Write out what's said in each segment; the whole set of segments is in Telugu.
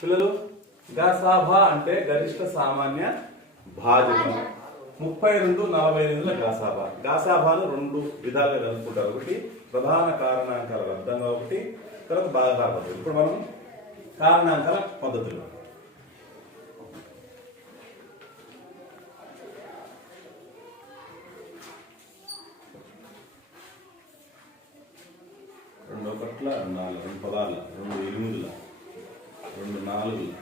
పిల్లలు గాసాభా అంటే గరిష్ట సామాన్య భాజకం ముప్పై రెండు నలభై ఎనిమిదిల గాసాభా గాసాభాను రెండు విధాలుగా కలుపుకుంటారు. ఒకటి ప్రధాన కారణాంకాల లబ్ధంగా ఒకటి తర్వాత భాగాహార పద్ధతి ఇప్పుడు మనం కారణాంకాల పద్ధతులు. రెండు ఒకట్ల నాలుగు రెండు పదాల రెండు ఎనిమిదిల. నాలుగు నాలుగుల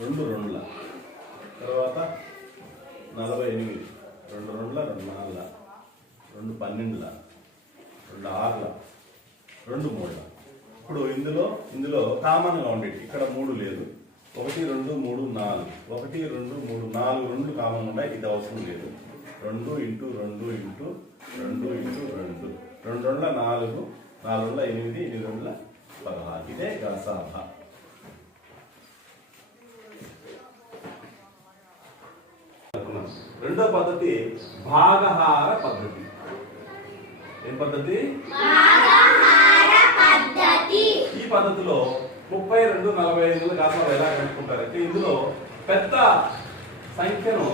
రెండు రెండుల. తర్వాత నలభై ఎనిమిది రెండు రెండుల రెండు నాలుగుల. రెండు పన్నెండుల రెండు ఆరుల రెండు మూడుల. ఇప్పుడు ఇందులో ఇందులో కామన్గా ఉండేవి ఇక్కడ మూడు లేదు. ఒకటి రెండు మూడు నాలుగు. ఒకటి రెండు మూడు నాలుగు రెండు కామన్ ఉన్నాయి ఇది అవసరం లేదు. రెండు ఇంటూ రెండు ఇంటూ రెండు ఇంటూ రెండు. రెండు రెండుల నాలుగు నాలుగు రెండుల ఎనిమిది ఎనిమిది రెండుల పదహారు. ఇదే గసాభ రెండో పద్ధతి భాగహార పద్ధతి. ఏం పద్ధతి? ఈ పద్ధతిలో ముప్పై రెండు నలభై ఐదు గాసాలు ఎలా కనుక్కుంటారంటే ఇందులో పెద్ద సంఖ్యను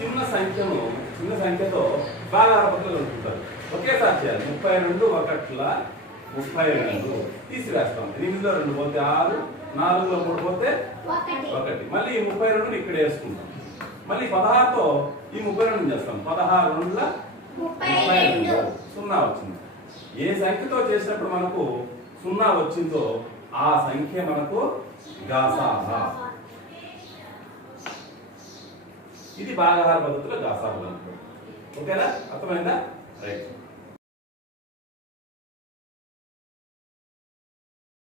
చిన్న సంఖ్యను చిన్న సంఖ్యతో భాగాహార పద్ధతులు కనుక్కుంటారు ఒకేసారి చేయాలి. ముప్పై రెండు ఒకట్ల ముప్పై రెండు. తీసివేస్తాం. ఎనిమిదిలో రెండు పోతే ఆరు నాలుగులో మూడు పోతే ఒకటి. మళ్ళీ ముప్పై రెండుని ఇక్కడ వేసుకుంటాం మళ్ళీ పదహారుతో ఈ ముప్పై రెండు చేస్తాం. పదహారు రెండుల ముప్పై రెండు. సున్నా వచ్చింది. ఏ సంఖ్యతో చేసినప్పుడు మనకు సున్నా వచ్చిందో ఆ సంఖ్య మనకు గాసాహ ఇది భాగాహార పద్ధతిలో గాసాహ ఓకేనా? అర్థమైందా? రైట్.